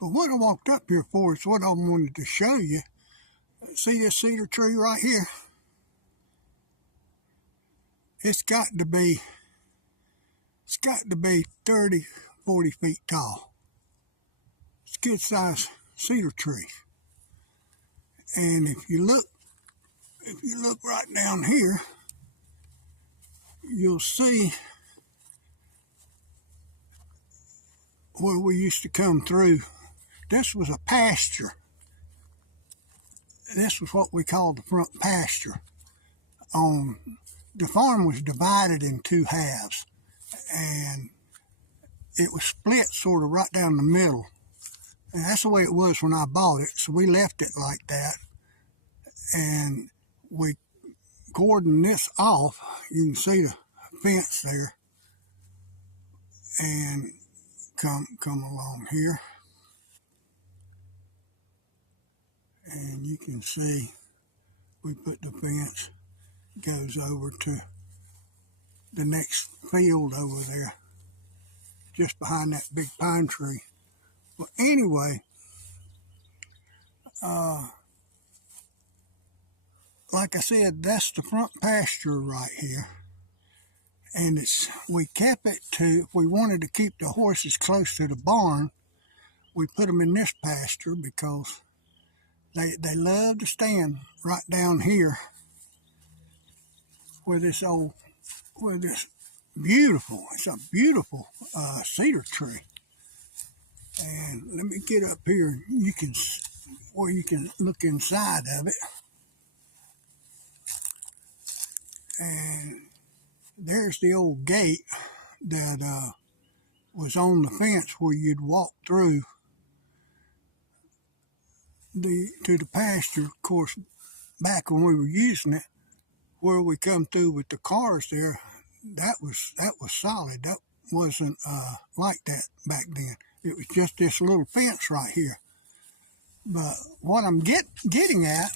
But what I walked up here for is what I wanted to show you. See this cedar tree right here? It's got to be 30, 40 feet tall. It's a good sized cedar tree. And if you look right down here, you'll see where we used to come through. This was a pasture. This was what we called the front pasture. The farm was divided in two halves, and it was split sort of right down the middle. And that's the way it was when I bought it, so we left it like that. And we cordoned this off. You can see the fence there. And come along here. And you can see we put the fence, goes over to the next field over there, just behind that big pine tree. Well, anyway, like I said, that's the front pasture right here. And we kept it to, if we wanted to keep the horses close to the barn, we put them in this pasture because they love to stand right down here where it's a beautiful cedar tree. And let me get up here, where you can look inside of it. And there's the old gate that was on the fence where you'd walk through to the pasture. Of course, back when we were using it, where we come through with the cars there, that was solid. That wasn't like that back then. It was just this little fence right here. But what I'm getting at,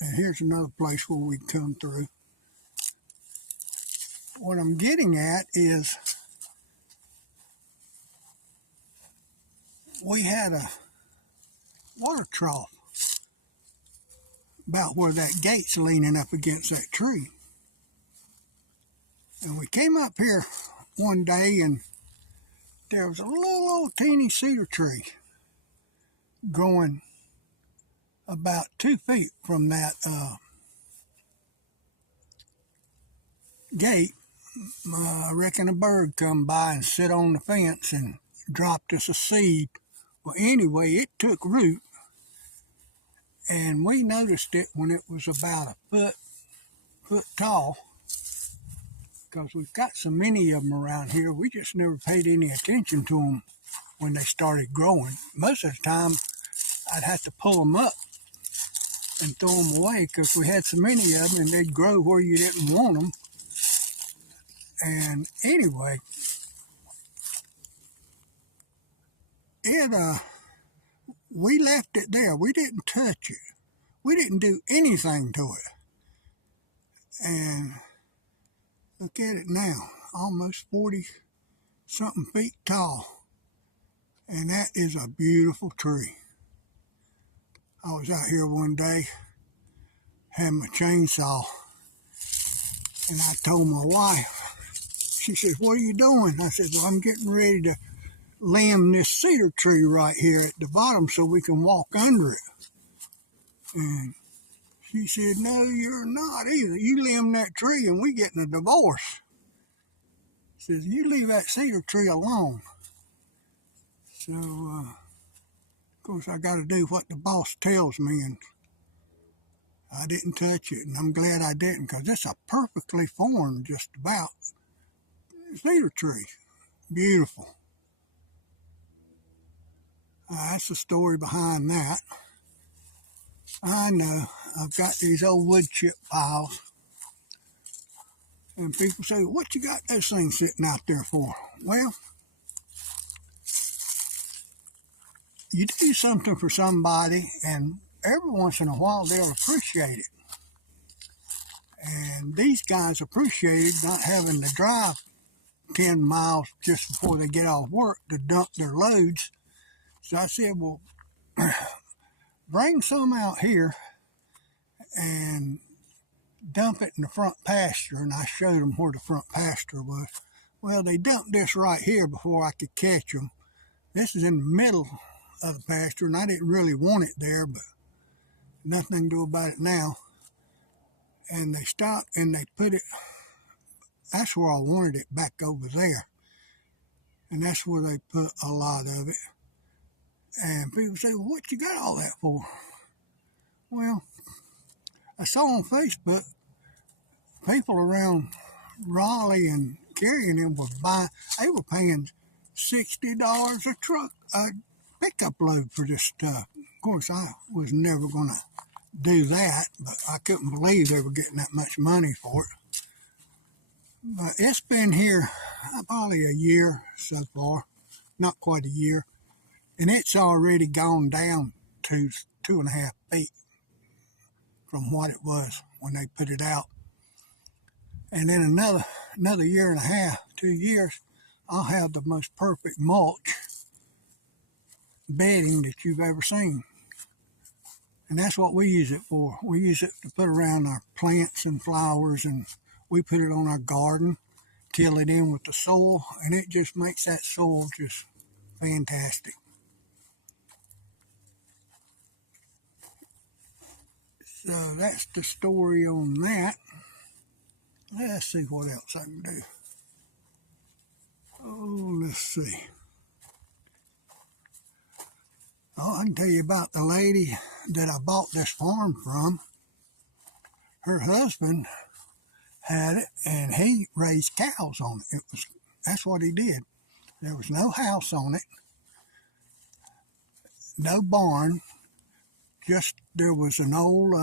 and here's another place where we come through. What I'm getting at is we had a water trough about where that gate's leaning up against that tree. And we came up here one day and there was a little old teeny cedar tree growing about 2 feet from that gate. I reckon a bird come by and sit on the fence and dropped us a seed. Well, anyway, it took root, and we noticed it when it was about a foot tall, because we've got so many of them around here. We just never paid any attention to them when they started growing. Most of the time, I'd have to pull them up and throw them away because we had so many of them and they'd grow where you didn't want them. And anyway, we left it there. We didn't touch it. We didn't do anything to it. And look at it now, almost 40-something feet tall. And that is a beautiful tree. I was out here one day, had my chainsaw, and I told my wife, she said, "What are you doing?" I said, "Well, I'm getting ready to limb this cedar tree right here at the bottom so we can walk under it." And she said, "No, you're not either. You limb that tree and we getting a divorce." She says, "You leave that cedar tree alone." So, of course, I got to do what the boss tells me, and I didn't touch it, and I'm glad I didn't, because it's a perfectly formed, just about, cedar tree. Beautiful. That's the story behind that. I know, I've got these old wood chip piles, and people say, "What you got those things sitting out there for?" Well, you do something for somebody, and every once in a while they'll appreciate it. And these guys appreciated not having to drive 10 miles just before they get off work to dump their loads. So I said, well, bring some out here and dump it in the front pasture. And I showed them where the front pasture was. Well, they dumped this right here before I could catch them. This is in the middle of the pasture, and I didn't really want it there, but nothing to do about it now. And they stopped and they put it, that's where I wanted it, back over there. And that's where they put a lot of it. And people say, well, what you got all that for? Well, I saw on Facebook, people around Raleigh and Cary and them were buying, they were paying $60 a truck, a pickup load for this stuff. Of course, I was never going to do that, but I couldn't believe they were getting that much money for it. But it's been here probably a year so far, not quite a year, and it's already gone down to 2.5 feet from what it was when they put it out. And then another year and a half, 2 years, I'll have the most perfect mulch bedding that you've ever seen. And that's what we use it for. We use it to put around our plants and flowers, and we put it on our garden, till it in with the soil, and it just makes that soil just fantastic. So that's the story on that. Let's see what else I can do. Oh, let's see. Oh, I can tell you about the lady that I bought this farm from. Her husband had it, and he raised cows on it. That's what he did. There was no house on it, no barn, just there was an old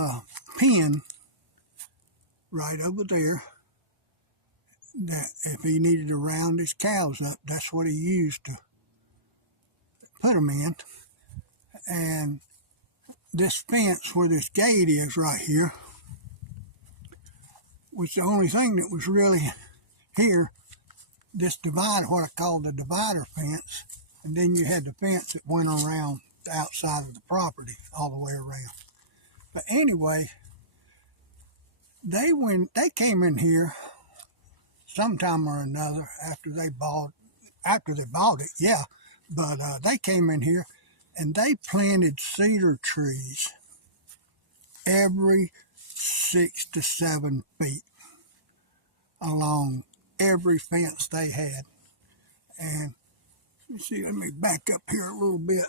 pen right over there that if he needed to round his cows up, that's what he used to put them in. And this fence where this gate is right here was the only thing that was really here. This divider, what I call the divider fence, and then you had the fence that went around the outside of the property all the way around. But anyway, they came in here sometime or another after they bought it, yeah. But they came in here and they planted cedar trees every 6 to 7 feet along every fence they had. And you see, let me back up here a little bit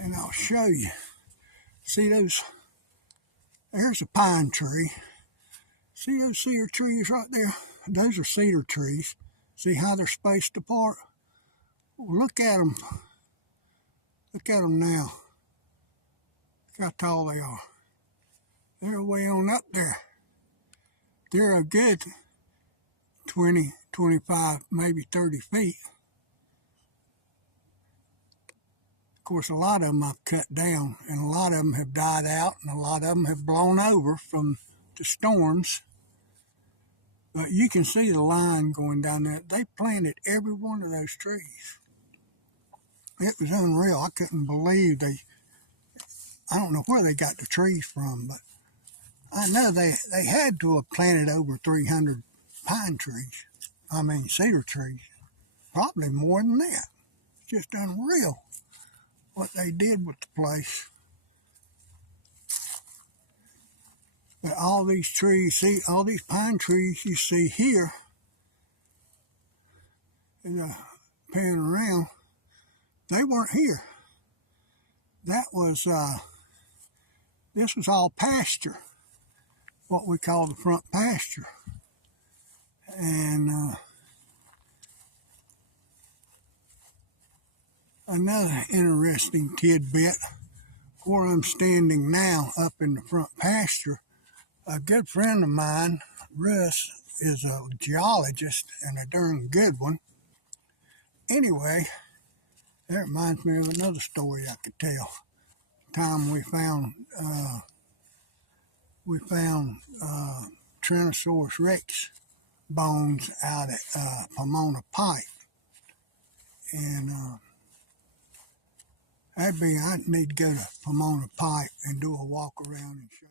and I'll show you. See those, there's a pine tree. See those cedar trees right there? Those are cedar trees. See how they're spaced apart? Well, look at them. Look at them now. Look how tall they are. They're way on up there. They're a good 20, 25, maybe 30 feet. Of course, a lot of them I've cut down, and a lot of them have died out, and a lot of them have blown over from the storms. But you can see the line going down there. They planted every one of those trees. It was unreal. I couldn't believe I don't know where they got the trees from, but I know they had to have planted over 300 cedar trees. Probably more than that. It's just unreal what they did with the place. But all these trees, see, all these pine trees you see here, and pan around, they weren't here. That was, this was all pasture, what we call the front pasture. And another interesting tidbit, where I'm standing now up in the front pasture, a good friend of mine, Russ, is a geologist and a darn good one. Anyway, that reminds me of another story I could tell. Time we found Tyrannosaurus Rex bones out at Pomona Pike, and I need to go to Pomona Pike and do a walk around and show.